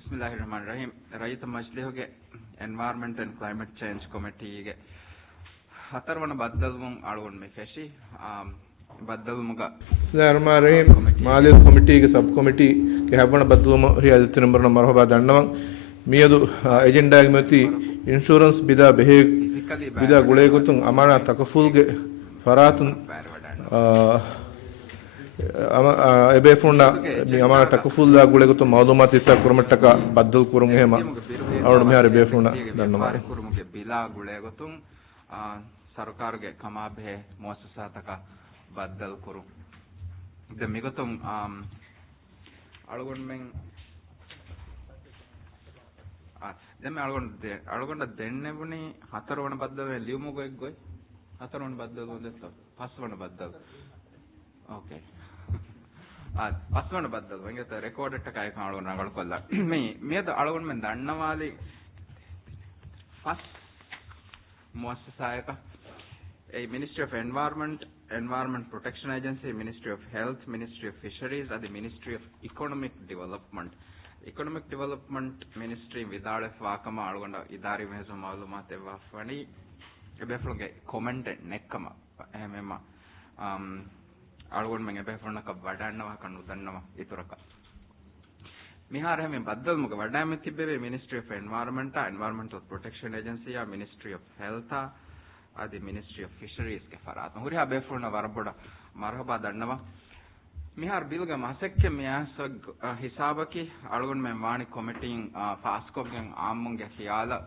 Bismillahirrahmanirrahim. Raita Majlihoge Environment and Climate Change Committee ge hatarwana baddalum algon me feshi baddalumuga Bismillahirrahmanirrahim. Maaliyyath Committee ge Sub Committee ke havwana baddalum riyazat number marhaba dannawan miyadu agenda ge meti insurance bida behe bida gulegotun amana takaful ge faratun ebe funda mi amana takafulda gulegoto mawlumat isa kurmattaka baddal kurum ehema awon mehar ebe funda dannawa kurumuge bila gulegotun sarkarge kamabe muassasataka baddal kurum de migotum algon men demme algonda dennebuni hatarwana baddal liumugo eggoy hatarwana baddal ondetto paswana baddal okay paswana baddal wengeta recorded ta kai kaalon rangal kolla me meda algon men dannawali first muassasayaka a Ministry of Environment Protection Agency, Ministry of Health, Ministry of Fisheries, and the Ministry of Economic Development Ministry vidale wakama algonda idari mezo malumat evafani ebefloge comment nekkama ehmema algon men ebeflonaka wadannawa kanu dannawa ituraka mihar heme baddal muga wadame tibbe Ministry of Environmental Protection Agency ya Ministry of Health adi Ministry of Fisheries ke farat huriha beflona warboda marhaba dannawa mihar bilga masekke miasag hisabaki algon men wani committeeing fastcop gen ammunge khiyala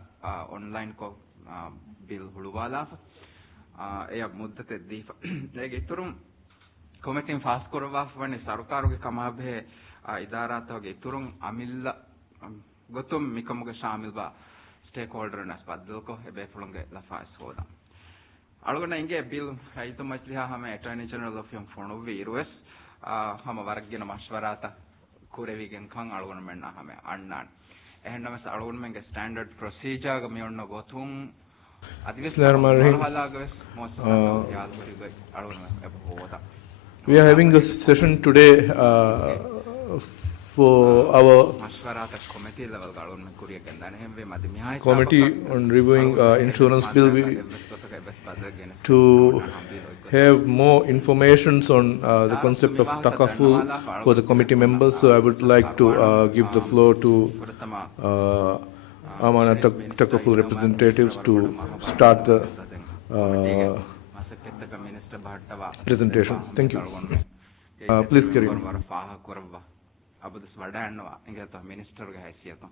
online ko bill huluwala eya muddate difa lege iturum committeeing fast korwa wani sarkaruge kamabe idaratoge iturum amilla gotum mikamuge shamil ba stakeholder nas baddal ko ebe fulunge lafas hoda algona inge bill raitu majliha hame attorney general of yom fono virus hama wargena mashwarata kurevigen kan algon menna hame annan ehennama algon menge standard procedure ga meonna gothum we are having a session today for our committee on reviewing insurance bill to have more information on the concept of takaful for the committee members. So I would like to give the floor to Amana takaful representatives to start the presentation. Thank you. Please carry on. abudus wadannawa ingeto minister ge haysiyatu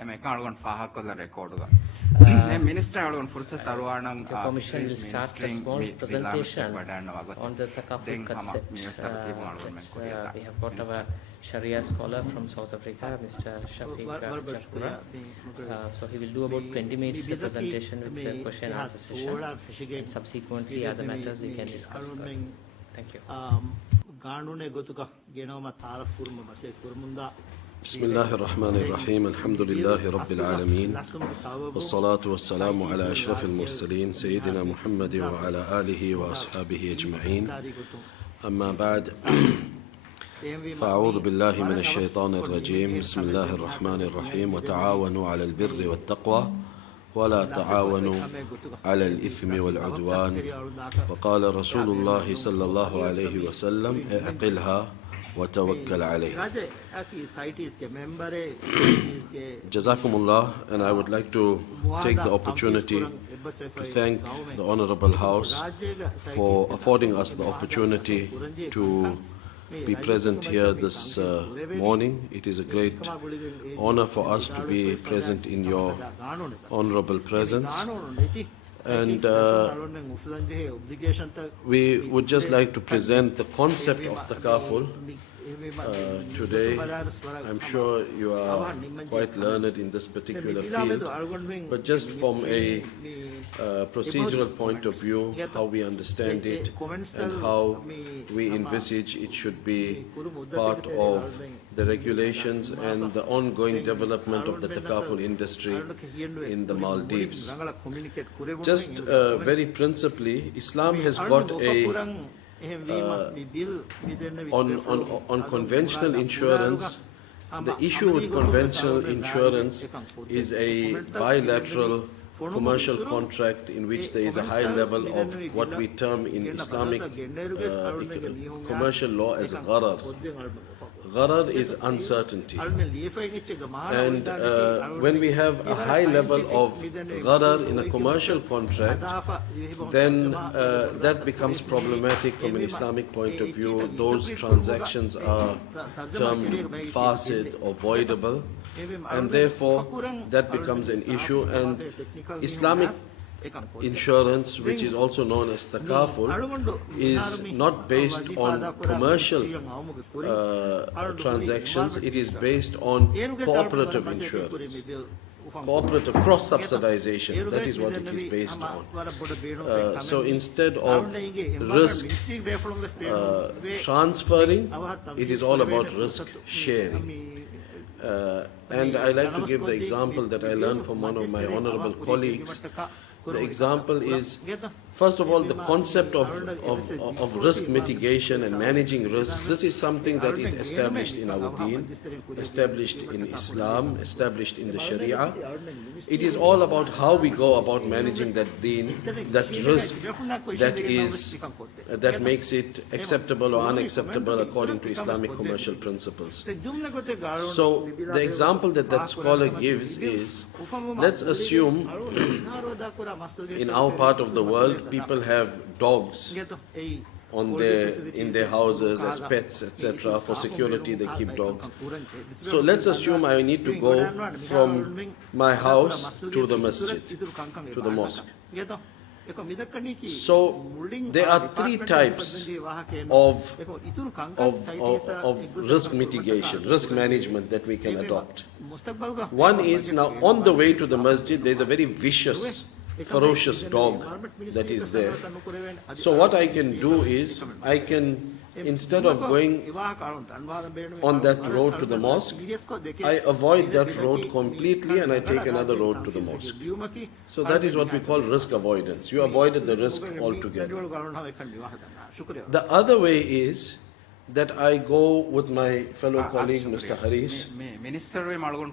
eme kalgon faha kolla record ga minister algon fursat arwanam the commission will start a small presentation on the takaful concept. We have got our Sharia scholar from South Africa, Mr. Shafiq Jafura. So he will do about 20 minutes the presentation with the question and answer session, and subsequently other matters we can discuss. Thank you. بسم الله الرحمن الرحيم الحمد لله رب العالمين والصلاة والسلام على أشرف المرسلين سيدنا محمد وعلى آله وأصحابه أجمعين أما بعد فأعوذ بالله من الشيطان الرجيم بسم الله الرحمن الرحيم وتعاونوا على البر والتقوى ولا تعاونوا على الإثم والعدوان وقال رسول الله صلى الله عليه وسلم اعقلها وتوكل عليه. Jazakumullah, and I would like to take the opportunity to thank the Honorable House for affording us the opportunity to be present here this morning. It is a great honor for us to be present in your honorable presence. And we would just like to present the concept of takaful today. I'm sure you are quite learned in this particular field, but just from a procedural point of view, how we understand it and how we envisage it should be part of the regulations and the ongoing development of the takaful industry in the Maldives. Just very principally, Islam has got a on conventional insurance, the issue with conventional insurance is a bilateral commercial contract in which there is a high level of what we term in Islamic commercial law as gharar. Gharar is uncertainty. And when we have a high level of gharar in a commercial contract, then that becomes problematic from an Islamic point of view. Those transactions are termed fasid or voidable, and therefore that becomes an issue. And Islamic insurance, which is also known as takaful, is not based on commercial transactions. It is based on cooperative insurance, cooperative cross-subsidization. That is what it is based on. So instead of risk transferring, it is all about risk sharing. And I like to give the example that I learned from one of my honorable colleagues. The example is, first of all, the concept of risk mitigation and managing risk. This is something that is established in our deen, established in Islam, established in the Sharia. It is all about how we go about managing that deen, that risk that makes it acceptable or unacceptable according to Islamic commercial principles. So the example that scholar gives is, let's assume in our part of the world, people have dogs in their houses as pets, etc. For security, they keep dogs. So let's assume I need to go from my house to the masjid, to the mosque. So there are three types of risk mitigation, risk management that we can adopt. One is, now on the way to the masjid, there's a very vicious, ferocious dog that is there. So what I can do is, I can, instead of going on that road to the mosque, I avoid that road completely and I take another road to the mosque. So that is what we call risk avoidance. You avoided the risk altogether. The other way is that I go with my fellow colleague, Mr. Harish,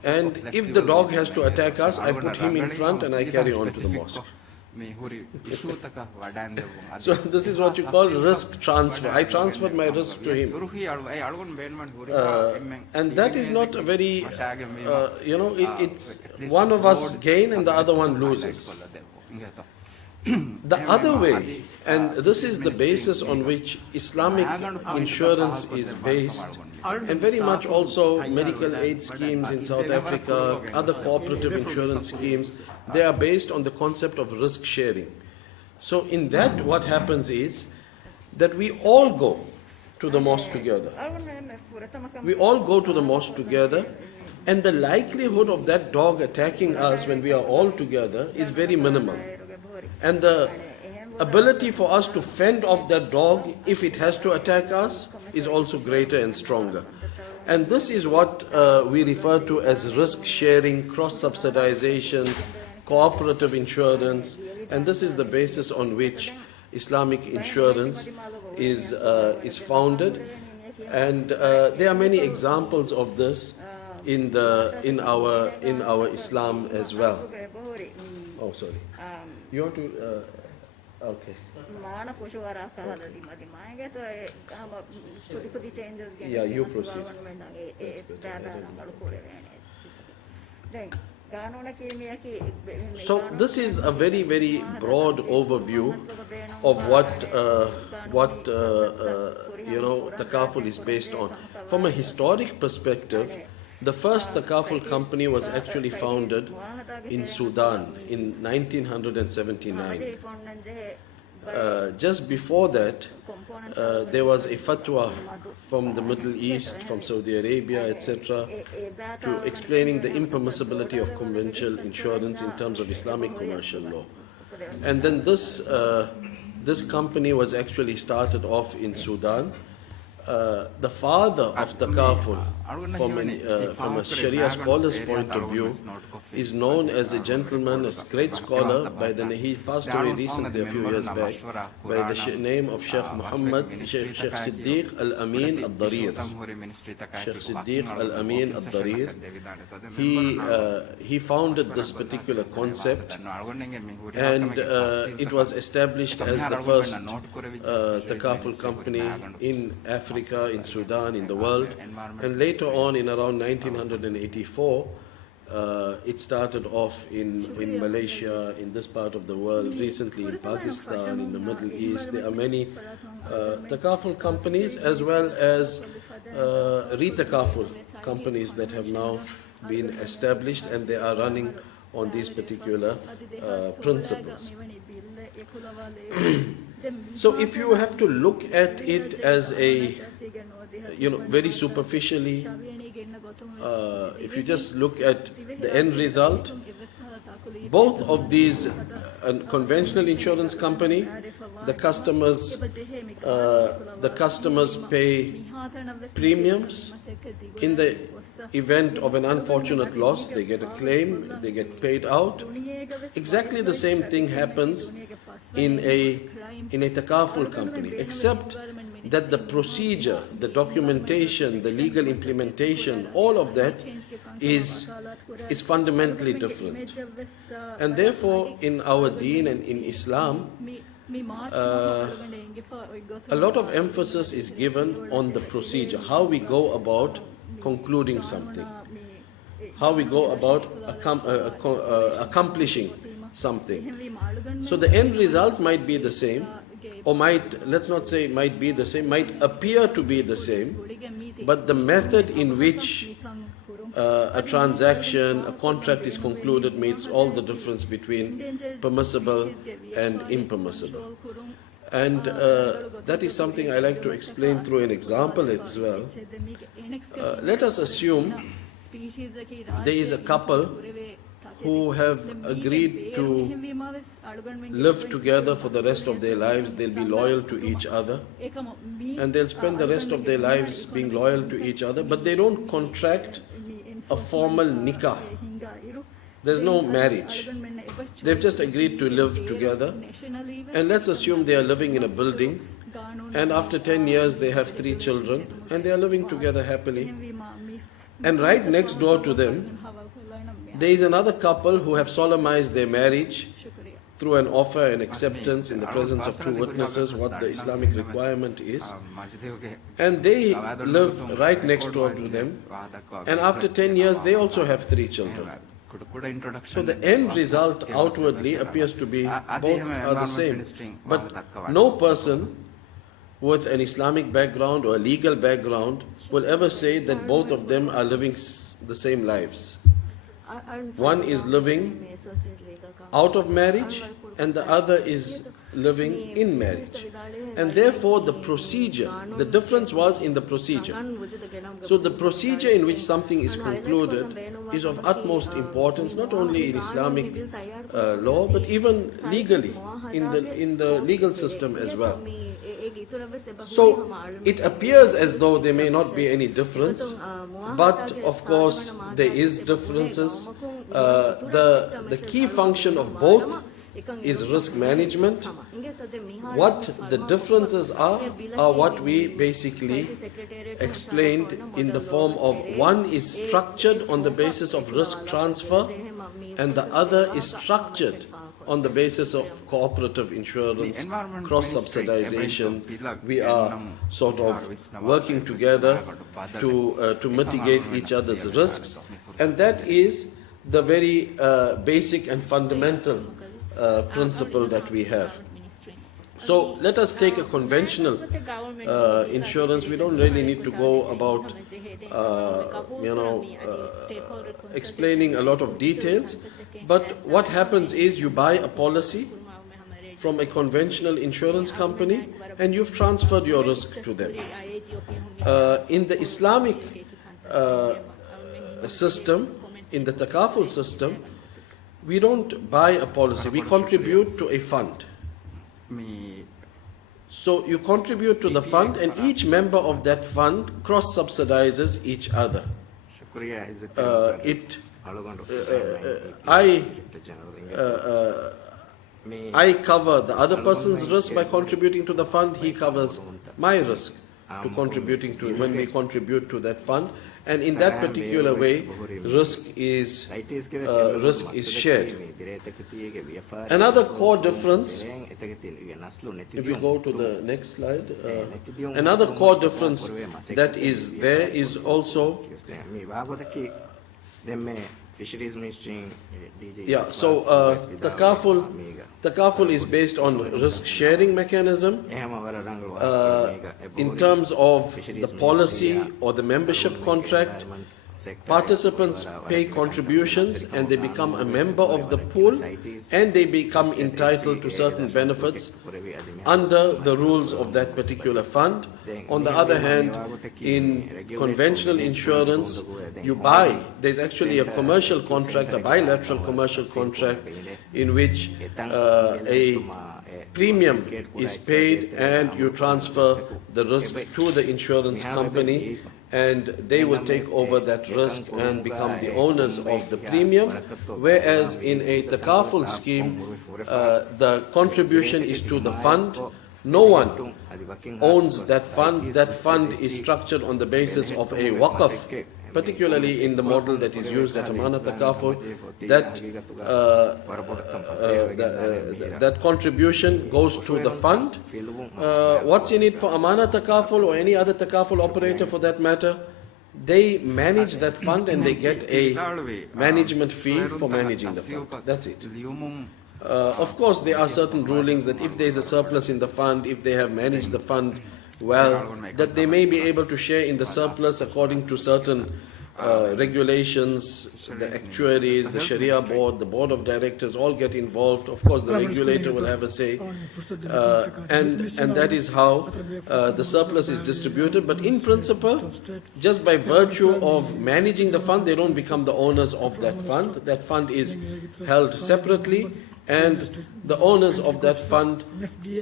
and if the dog has to attack us, I put him in front and I carry on to the mosque. So this is what you call risk transfer. I transferred my risk to him. And that is not a very, it's one of us gain and the other one loses. The other way, and this is the basis on which Islamic insurance is based, and very much also medical aid schemes in South Africa, other cooperative insurance schemes, they are based on the concept of risk sharing. So in that, what happens is that we all go to the mosque together. We all go to the mosque together, and the likelihood of that dog attacking us when we are all together is very minimal. And the ability for us to fend off that dog if it has to attack us is also greater and stronger. And this is what we refer to as risk sharing, cross-subsidizations, cooperative insurance, and this is the basis on which Islamic insurance is founded. And there are many examples of this in our Islam as well. Oh, sorry. You want to, okay. Yeah, you proceed. So this is a very, very broad overview of what takaful is based on. From a historic perspective, the first takaful company was actually founded in Sudan in 1979. Just before that, there was a fatwa from the Middle East, from Saudi Arabia, etc., to explaining the impermissibility of conventional insurance in terms of Islamic commercial law. And then this company was actually started off in Sudan. The father of takaful from a Sharia scholar's point of view, is known as a gentleman, a great scholar by the he passed away recently, a few years back, by the name of Sheikh Muhammad, Sheikh Siddiq Al-Amin Al-Darir. Sheikh Siddiq Al-Amin Al-Darir. He founded this particular concept, and it was established as the first takaful company in Africa, in Sudan, in the world. And later on, in around 1984, it started off in Malaysia, in this part of the world, recently in Pakistan, in the Middle East. There are many takaful companies as well as re-takaful companies that have now been established, and they are running on these particular principles. So if you have to look at it as a, very superficially, if you just look at the end result, both of these, a conventional insurance company, the customers pay premiums. In the event of an unfortunate loss, they get a claim, they get paid out. Exactly the same thing happens in a takaful company, except that the procedure, the documentation, the legal implementation, all of that is fundamentally different. And therefore, in our deen and in Islam, a lot of emphasis is given on the procedure, how we go about concluding something, how we go about accomplishing something. So the end result might be the same, or let's not say might be the same, might appear to be the same, but the method in which a transaction, a contract is concluded makes all the difference between permissible and impermissible. And that is something I like to explain through an example as well. Let us assume there is a couple who have agreed to live together for the rest of their lives. They'll be loyal to each other, and they'll spend the rest of their lives being loyal to each other, but they don't contract a formal nikah. There's no marriage. They've just agreed to live together. And let's assume they are living in a building, and after 10 years they have 3 children, and they are living together happily. And right next door to them, there is another couple who have solemnized their marriage through an offer and acceptance in the presence of 2 witnesses, what the Islamic requirement is. And they live right next door to them, and after 10 years they also have 3 children. So the end result outwardly appears to be both are the same. But no person with an Islamic background or a legal background will ever say that both of them are living the same lives. One is living out of marriage, and the other is living in marriage. And therefore the procedure, the difference was in the procedure. So the procedure in which something is concluded is of utmost importance, not only in Islamic law, but even legally, in the legal system as well. So it appears as though there may not be any difference, but of course there is differences. The key function of both is risk management. What the differences are what we basically explained in the form of one is structured on the basis of risk transfer, and the other is structured on the basis of cooperative insurance, cross-subsidization. We are sort of working together to mitigate each other's risks, and that is the very basic and fundamental principle that we have. So let us take a conventional insurance. We don't really need to go about explaining a lot of details, but what happens is you buy a policy from a conventional insurance company and you've transferred your risk to them. In the Islamic system, in the takaful system, we don't buy a policy, we contribute to a fund. So you contribute to the fund, and each member of that fund cross-subsidizes each other. I cover the other person's risk by contributing to the fund. He covers my risk to contributing to when we contribute to that fund, and in that particular way, risk is shared. Another core difference, if you go to the next slide, another core difference that is there is also. Yeah, so Takaful is based on risk sharing mechanism in terms of the policy or the membership contract. Participants pay contributions and they become a member of the pool, and they become entitled to certain benefits under the rules of that particular fund. On the other hand, in conventional insurance, you buy, there's actually a commercial contract, a bilateral commercial contract, in which a premium is paid and you transfer the risk to the insurance company, and they will take over that risk and become the owners of the premium. Whereas in a takaful scheme, the contribution is to the fund. No one owns that fund. That fund is structured on the basis of a waqf, particularly in the model that is used at Amana Takaful, that contribution goes to the fund. What's in it for Amana Takaful or any other Takaful operator for that matter? They manage that fund and they get a management fee for managing the fund. That's it. Of course, there are certain rulings that if there is a surplus in the fund, if they have managed the fund well, that they may be able to share in the surplus according to certain regulations. The actuaries, the Sharia board, the board of directors all get involved. Of course, the regulator will have a say, and that is how the surplus is distributed. But in principle, just by virtue of managing the fund, they don't become the owners of that fund. That fund is held separately, and the owners of that fund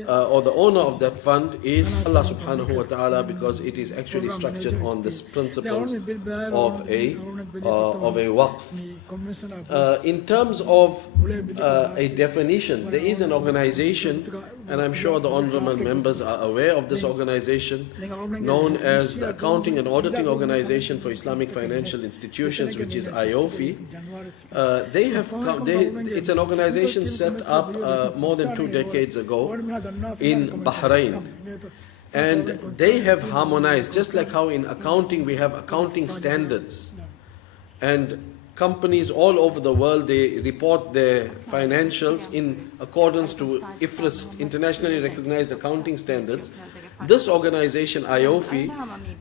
or the owner of that fund is Allah subhanahu wa ta'ala, because it is actually structured on this principles of a waqf. In terms of a definition, there is an organization, and I'm sure the honorable members are aware of this organization, known as the Accounting and Auditing Organization for Islamic Financial Institutions, which is IOFI. It's an organization set up more than 2 decades ago in Bahrain, and they have harmonized, just like how in accounting we have accounting standards, and companies all over the world, they report their financials in accordance to IFRS, internationally recognized accounting standards. This organization, IOFI,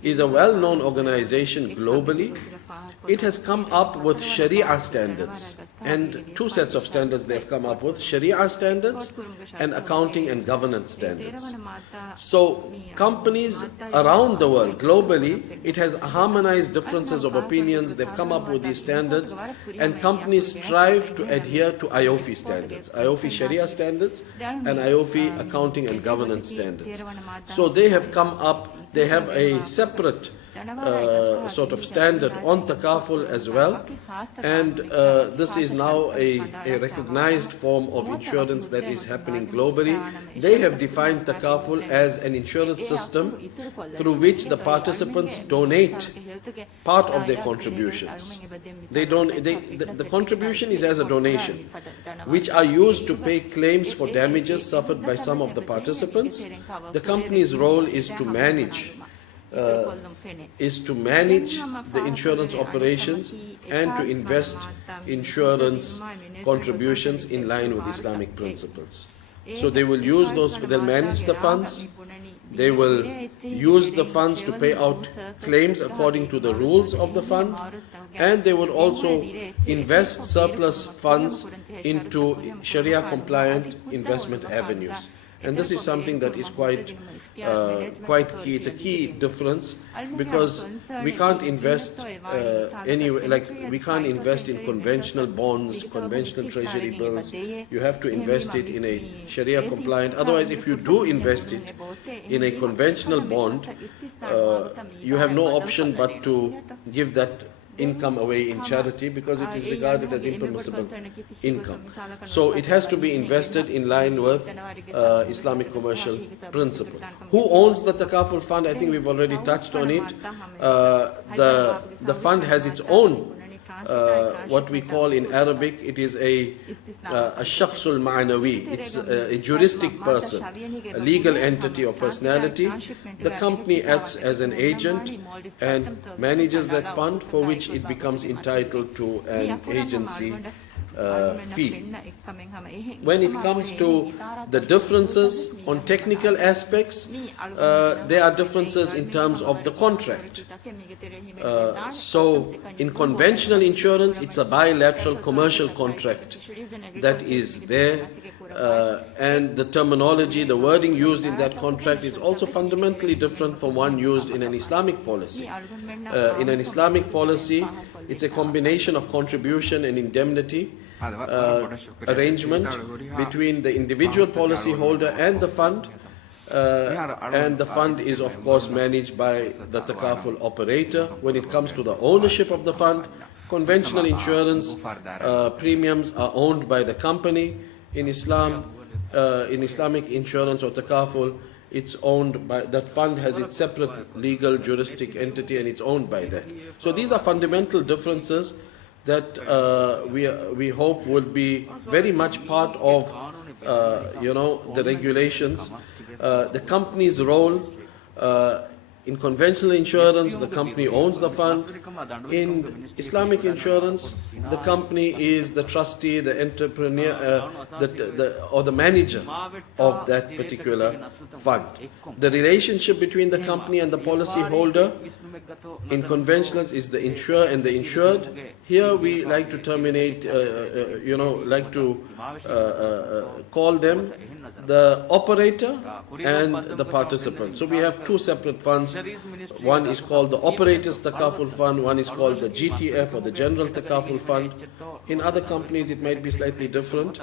is a well-known organization globally. It has come up with Sharia standards, and 2 sets of standards they have come up with: Sharia standards and accounting and governance standards. So companies around the world, globally, it has harmonized differences of opinions. They've come up with these standards, and companies strive to adhere to IOFI standards, IOFI Sharia standards and IOFI accounting and governance standards. So they have come up, they have a separate sort of standard on takaful as well, and this is now a recognized form of insurance that is happening globally. They have defined takaful as an insurance system through which the participants donate part of their contributions. The contribution is as a donation, which are used to pay claims for damages suffered by some of the participants. The company's role is to manage the insurance operations and to invest insurance contributions in line with Islamic principles. So they will use those, they'll manage the funds, they will use the funds to pay out claims according to the rules of the fund, and they will also invest surplus funds into Sharia compliant investment avenues. And this is something that is quite quite key. It's a key difference because we can't invest we can't invest in conventional bonds, conventional treasury bills. You have to invest it in a Sharia compliant. Otherwise, if you do invest it in a conventional bond, you have no option but to give that income away in charity because it is regarded as impermissible income. So it has to be invested in line with Islamic commercial principle. Who owns the Takaful fund? I think we've already touched on it. The fund has its own what we call in Arabic, it is a shakhsul ma'nawi. It's a juristic person, a legal entity or personality. The company acts as an agent and manages that fund, for which it becomes entitled to an agency fee. When it comes to the differences on technical aspects, there are differences in terms of the contract. So in conventional insurance, it's a bilateral commercial contract that is there, and the terminology, the wording used in that contract is also fundamentally different from one used in an Islamic policy. In an Islamic policy, it's a combination of contribution and indemnity arrangement between the individual policy holder and the fund, and the fund is of course managed by the Takaful operator. When it comes to the ownership of the fund, conventional insurance premiums are owned by the company. In Islam, in Islamic insurance or Takaful, it's owned by, that fund has its separate legal juristic entity and it's owned by that. So these are fundamental differences that we hope will be very much part of the regulations. The company's role in conventional insurance, the company owns the fund. In Islamic insurance, the company is the trustee, the entrepreneur, or the manager of that particular fund. The relationship between the company and the policy holder in conventionals is the insurer and the insured. Here we like to terminate, call them the operator and the participant. So we have two separate funds. One is called the Operators Takaful Fund, one is called the GTF or the General Takaful Fund. In other companies it might be slightly different,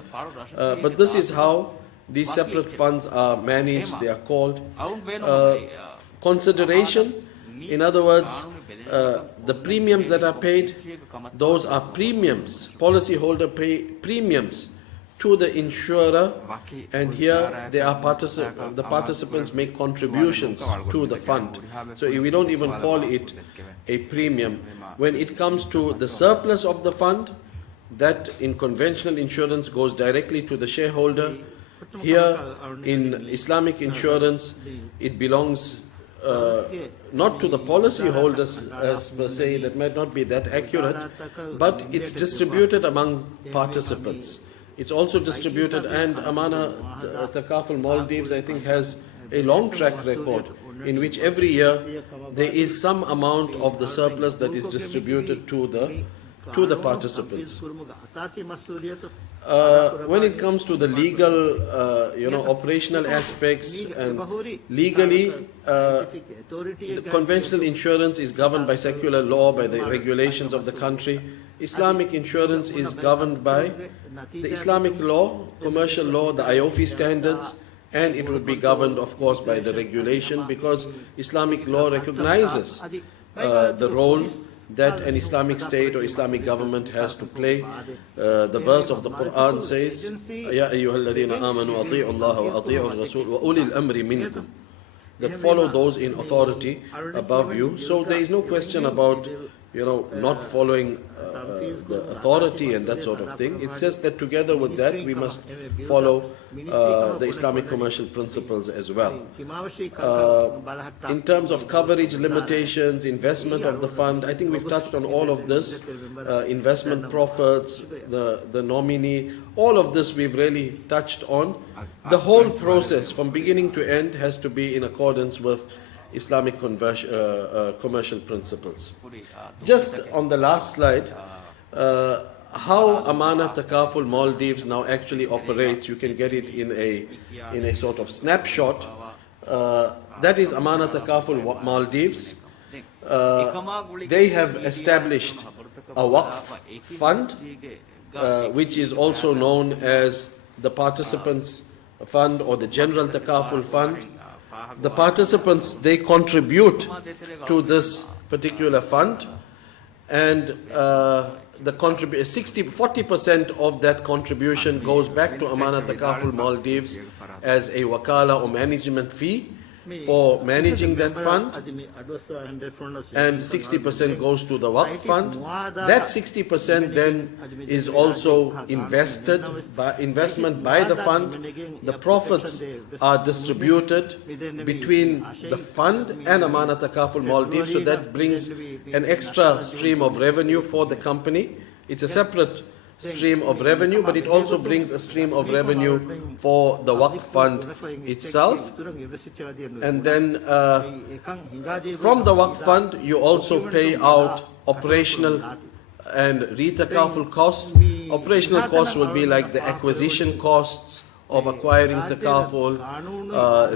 but this is how these separate funds are managed, they are called. Consideration, in other words, the premiums that are paid, those are premiums. Policyholder pay premiums to the insurer, and here they are the participants make contributions to the fund. So we don't even call it a premium. When it comes to the surplus of the fund, that in conventional insurance goes directly to the shareholder. Here in Islamic insurance, it belongs not to the policy holders as per se, that might not be that accurate, but it's distributed among participants. It's also distributed, and Amana Takaful Maldives, I think, has a long track record in which every year there is some amount of the surplus that is distributed to the participants. When it comes to the legal, operational aspects, and legally, the conventional insurance is governed by secular law, by the regulations of the country. Islamic insurance is governed by the Islamic law, commercial law, the IOFI standards, and it would be governed, of course, by the regulation, because Islamic law recognizes the role that an Islamic state or Islamic government has to play. The verse of the Quran says, "Ya ayyuhalladhina amanu ati'u Allah wa ati'u ar-rasul wa ulil amri minkum," that follow those in authority above you. So there is no question about not following the authority and that sort of thing. It's just that together with that, we must follow the Islamic commercial principles as well. In terms of coverage limitations, investment of the fund, I think we've touched on all of this. Investment profits, the nominee, all of this we've really touched on. The whole process from beginning to end has to be in accordance with Islamic commercial principles. Just on the last slide, how Amana Takaful Maldives now actually operates, you can get it in a sort of snapshot. that is Amana Takaful Maldives. They have established a Waqf fund, which is also known as the Participants Fund or the General Takaful Fund. The participants, they contribute to this particular fund, and the 40% of that contribution goes back to Amana Takaful Maldives as a wakala or management fee for managing that fund, and 60% goes to the Waqf fund. That 60% then is also investment by the fund. The profits are distributed between the fund and Amana Takaful Maldives, so that brings an extra stream of revenue for the company. It's a separate stream of revenue, but it also brings a stream of revenue for the Waqf fund itself. And then from the Waqf fund, you also pay out operational and re-takaful costs. Operational costs would be like the acquisition costs of acquiring takaful,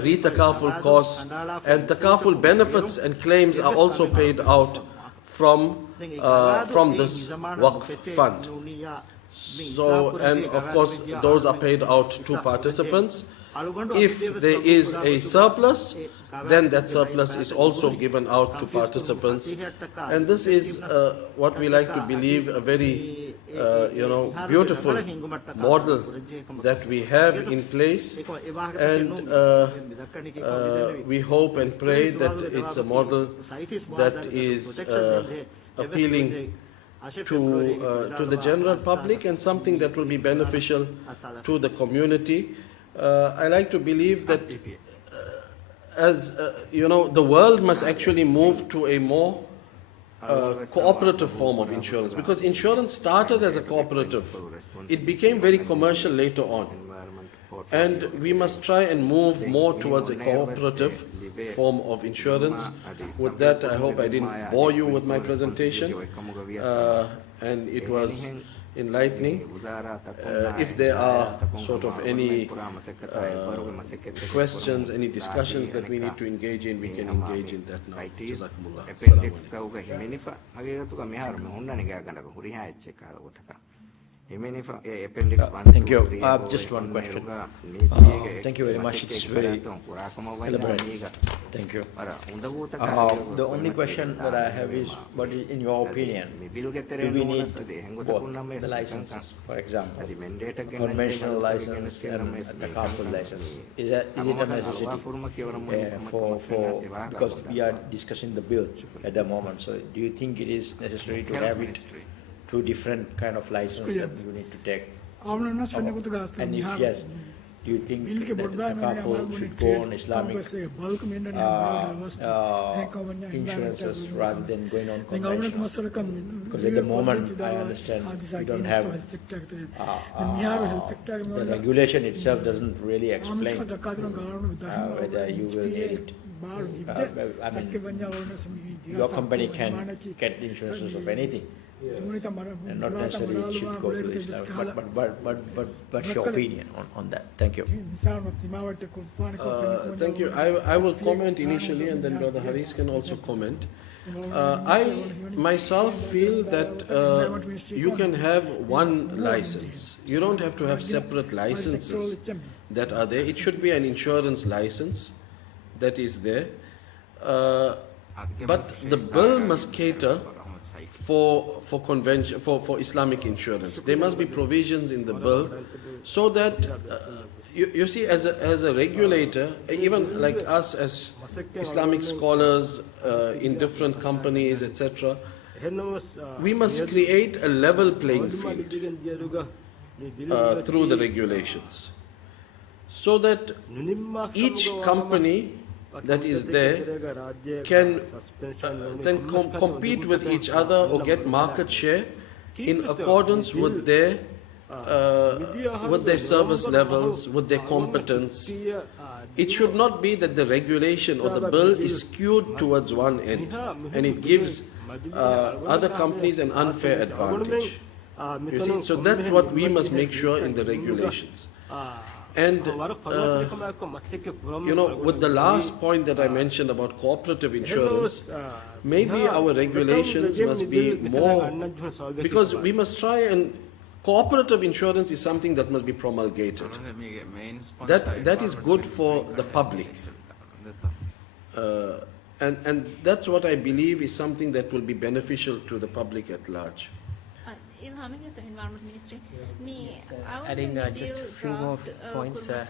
re-takaful costs, and takaful benefits and claims are also paid out from this Waqf fund. So, and of course, those are paid out to participants. If there is a surplus, then that surplus is also given out to participants. And this is what we like to believe a very, beautiful model that we have in place. And we hope and pray that it's a model that is appealing to the general public and something that will be beneficial to the community. I like to believe that the world must actually move to a more cooperative form of insurance, because insurance started as a cooperative. It became very commercial later on, and we must try and move more towards a cooperative form of insurance. With that, I hope I didn't bore you with my presentation, and it was enlightening. If there are sort of any questions, any discussions that we need to engage in, we can engage in that now. Jazakumullah. Thank you. Just one question. Thank you very much. It's very elaborate. Thank you. The only question that I have is, what is, in your opinion, do we need both the licenses, for example, conventional license and the takaful license? Is it a necessity because we are discussing the bill at the moment? So, do you think it is necessary to have it? Two different kind of license that you need to take? And if yes, do you think that takaful should go on Islamic insurances rather than going on conventional? Because at the moment, I understand we don't have the regulation itself doesn't really explain whether you will need it. I mean, your company can get insurances of anything. And not necessarily it should go to Islam. But what's your opinion on that? Thank you. Thank you. I will comment initially, and then Brother Haris can also comment. I myself feel that you can have one license. You don't have to have separate licenses that are there. It should be an insurance license that is there. But the bill must cater for Islamic insurance. There must be provisions in the bill so that you see, as a regulator, even like us as Islamic scholars in different companies, etc., we must create a level playing field through the regulations, so that each company that is there can then compete with each other or get market share in accordance with their service levels, with their competence. It should not be that the regulation or the bill is skewed towards one end and it gives other companies an unfair advantage. You see, so that's what we must make sure in the regulations. And, with the last point that I mentioned about cooperative insurance, maybe our regulations must be more, because we must try and, cooperative insurance is something that must be promulgated. That is good for the public. And that's what I believe is something that will be beneficial to the public at large. Adding just a few more points to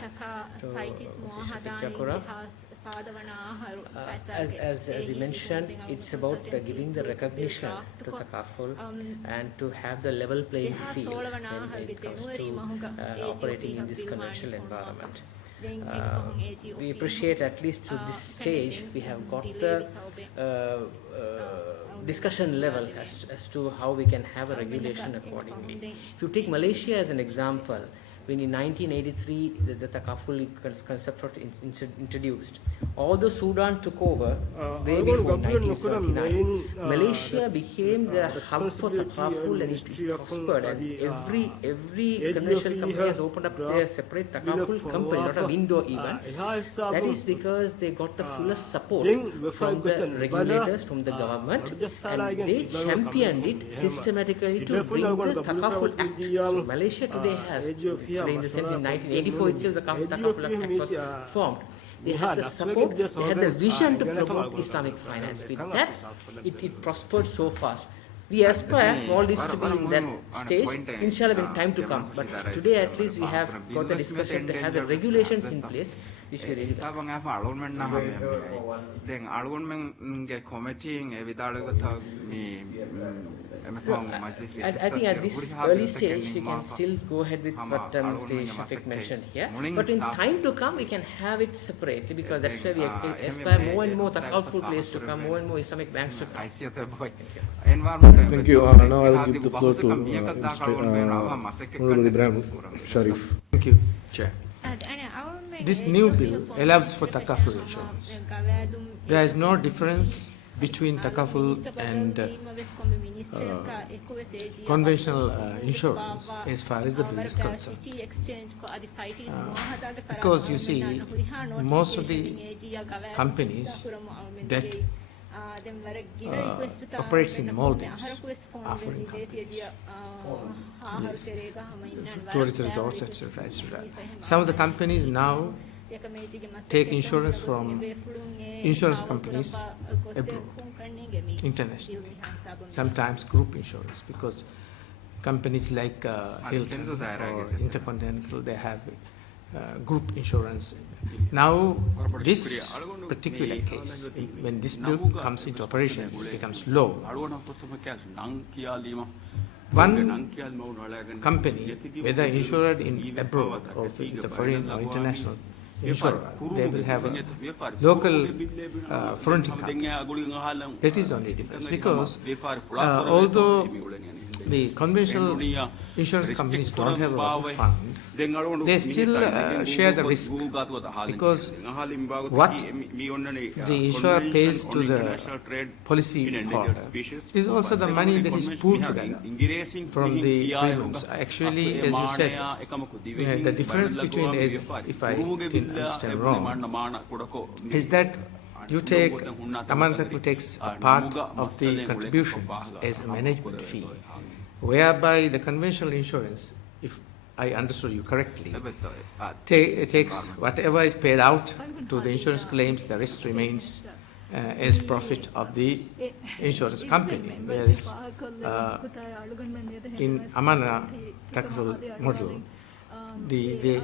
Mr. Shafiq Jakura. As you mentioned, it's about giving the recognition to Thaqaful and to have the level playing field when it comes to operating in this conventional environment. We appreciate at least to this stage we have got the discussion level as to how we can have a regulation accordingly. If you take Malaysia as an example, when in 1983 the Thaqaful concept was introduced, although Sudan took over way before 1979, Malaysia became the hub for Thaqaful and it prospered, and every commercial company has opened up their separate Thaqaful company, not a window even. That is because they got the fullest support from the regulators, from the government, and they championed it systematically to bring the Thaqaful Act. So Malaysia today has, in the sense in 1984 itself the Thaqaful Act was formed. They had the support, they had the vision to promote Islamic finance. With that, it prospered so fast. We aspire for all this to be in that stage, inshallah, in time to come. But today at least we have got the discussion to have the regulations in place, which we really welcome. I think at this early stage we can still go ahead with what Mr. Shafiq mentioned here. But in time to come we can have it separately, because that's where we aspire more and more Thaqaful players to come, more and more Islamic banks to come. Thank you. Now I will give the floor to Honorable Ibrahim Sharif. Thank you, Chair. This new bill allows for Thaqaful insurance. There is no difference between Thaqaful and conventional insurance as far as the bill is concerned. Because you see, most of the companies that operates in the Maldives are foreign companies. Yes. Tourist resorts, etc., etc. Some of the companies now take insurance from insurance companies abroad, internationally. Sometimes group insurance, because companies like Hilton or Intercontinental, they have group insurance. Now, this particular case, when this bill comes into operation, it becomes law. One company, whether insured in abroad or with a foreign or international insurer, they will have a local fronting company. That is the only difference, because although the conventional insurance companies don't have a fund, they still share the risk, because what the insurer pays to the policy holder is also the money that is pooled together from the premiums. Actually, as you said, the difference between, if I didn't understand wrong, is that you take, Taman Thaqaful takes a part of the contributions as a management fee, whereby the conventional insurance, if I understood you correctly, takes whatever is paid out to the insurance claims, the rest remains as profit of the insurance company. Whereas in Amana Thaqaful model, the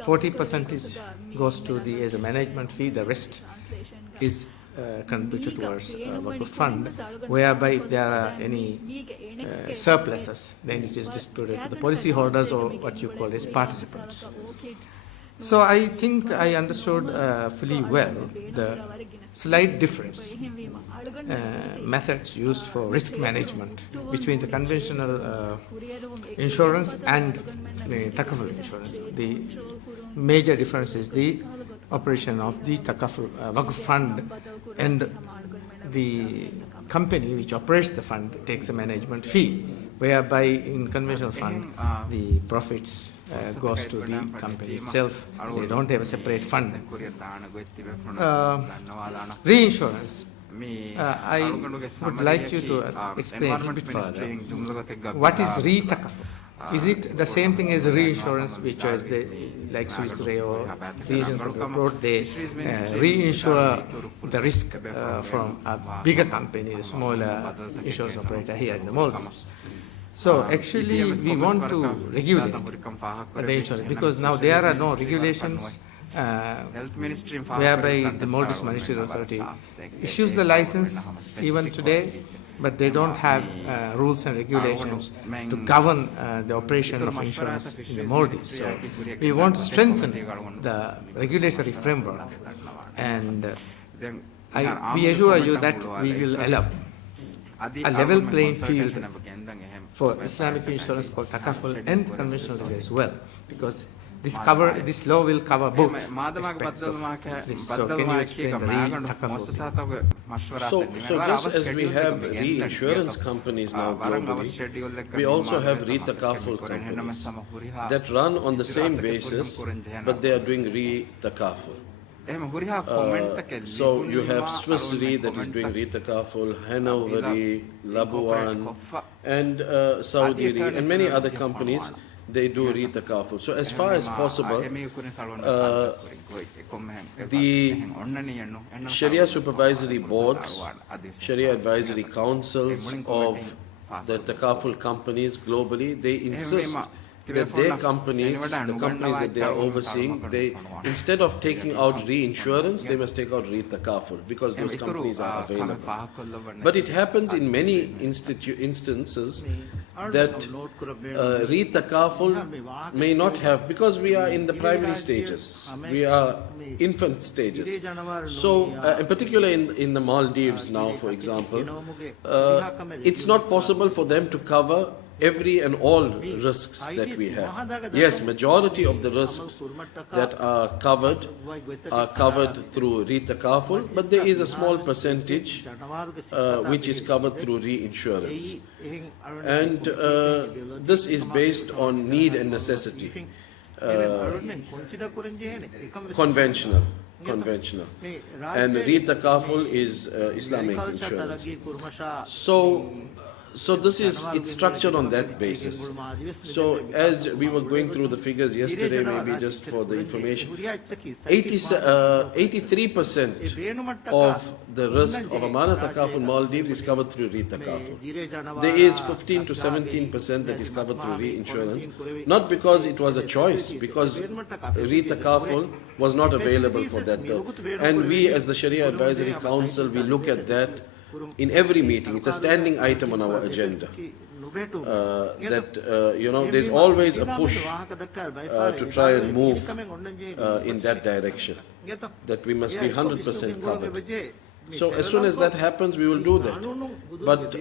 40% goes to the as a management fee, the rest is contributed towards Waqf fund, whereby if there are any surpluses, then it is distributed to the policyholders, or what you call as participants. So I think I understood fully well the slight difference methods used for risk management between the conventional insurance and the Thaqaful insurance. The major difference is the operation of the Thaqaful Waqf fund, and the company which operates the fund takes a management fee. whereby in conventional fund, the profits goes to the company itself. They don't have a separate fund. Reinsurance. I would like you to explain a bit further. What is re-takafu? Is it the same thing as reinsurance, which is like Swiss Re or Region Road, they reinsure the risk from a bigger company, a smaller insurance operator here in the Maldives. So actually we want to regulate the insurance because now there are no regulations whereby the Maldives Monetary Authority issues the license even today, but they don't have rules and regulations to govern the operation of insurance in the Maldives. So we want to strengthen the regulatory framework, and we assure you that we will allow a level playing field for Islamic insurance called takaful and conventional as well, because this law will cover both aspects of this. So can you explain the re-takaful thing? So just as we have reinsurance companies now globally, we also have re-takaful companies that run on the same basis, but they are doing re-takaful. So you have Swiss Re that is doing re-takaful, Hanover Re, Labuan, and Saudi Re, and many other companies. They do re-takaful. So as far as possible, the Sharia supervisory boards, Sharia advisory councils of the takaful companies globally, they insist that their companies, the companies that they are overseeing, they, instead of taking out reinsurance, they must take out re-takaful because those companies are available. But it happens in many instances that re-takaful may not have, because we are in the primary stages, we are infant stages. So, in particular in the Maldives now, for example, it's not possible for them to cover every and all risks that we have. Yes, majority of the risks that are covered through re-takaful, but there is a small percentage which is covered through reinsurance. And this is based on need and necessity. Conventional. And re-takaful is Islamic insurance. So this is, it's structured on that basis. So as we were going through the figures yesterday, maybe just for the information, 83% of the risk of Amana Takaful Maldives is covered through re-takaful. There is 15 to 17% that is covered through reinsurance, not because it was a choice, because re-takaful was not available for that though. And we as the Sharia Advisory Council, we look at that in every meeting. It's a standing item on our agenda. There's always a push to try and move in that direction, that we must be 100% covered. So as soon as that happens, we will do that. But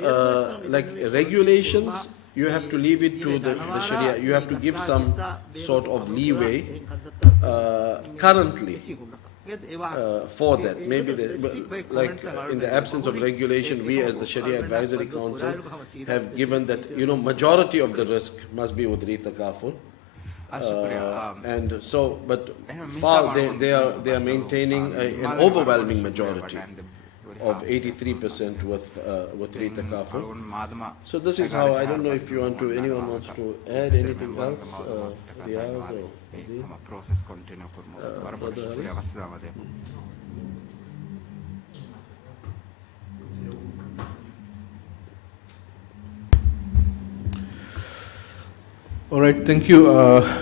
like regulations, you have to leave it to the Sharia. You have to give some sort of leeway currently. For that, maybe in the absence of regulation, we as the Sharia Advisory Council have given that majority of the risk must be with re-takaful, and so but far they are maintaining an overwhelming majority of 83% with re-takaful. So this is how, I don't know if anyone wants to add anything else, Riaz or Azim? Brother Haris? All right, thank you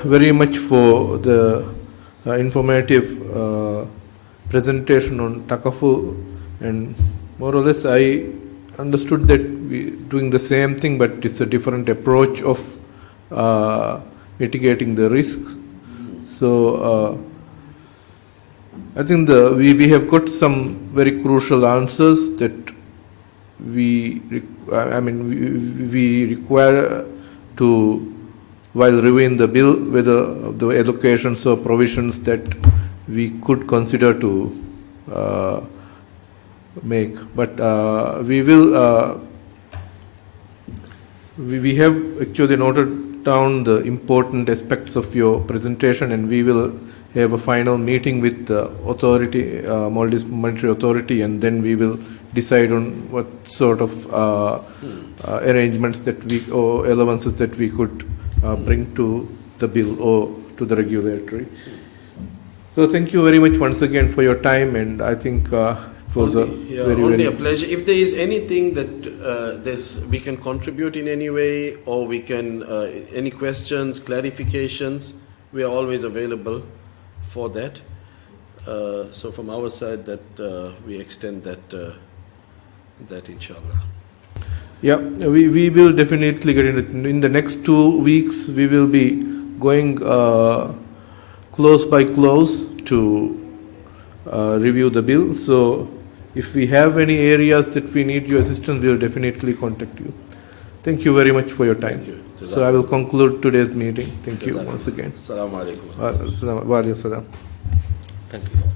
very much for the informative presentation on takaful. And more or less, I understood that we're doing the same thing, but it's a different approach of mitigating the risk. So I think we have got some very crucial answers that we require to, while reviewing the bill, whether the allocations or provisions that we could consider to make. But we will we have actually noted down the important aspects of your presentation, and we will have a final meeting with the authority, Maldives Monetary Authority, and then we will decide on what sort of arrangements that we, or allowances that we could bring to the bill or to the regulatory. So thank you very much once again for your time, and I think it was only a pleasure. If there is anything that we can contribute in any way, or we can any questions, clarifications, we are always available for that. So from our side, that we extend that inshallah. Yeah, we will definitely get in the next 2 weeks. We will be going close by close to review the bill. So if we have any areas that we need your assistance, we will definitely contact you. Thank you very much for your time. So I will conclude today's meeting. Thank you once again. Assalamu alaikum. Wa alaikum salam. Thank you.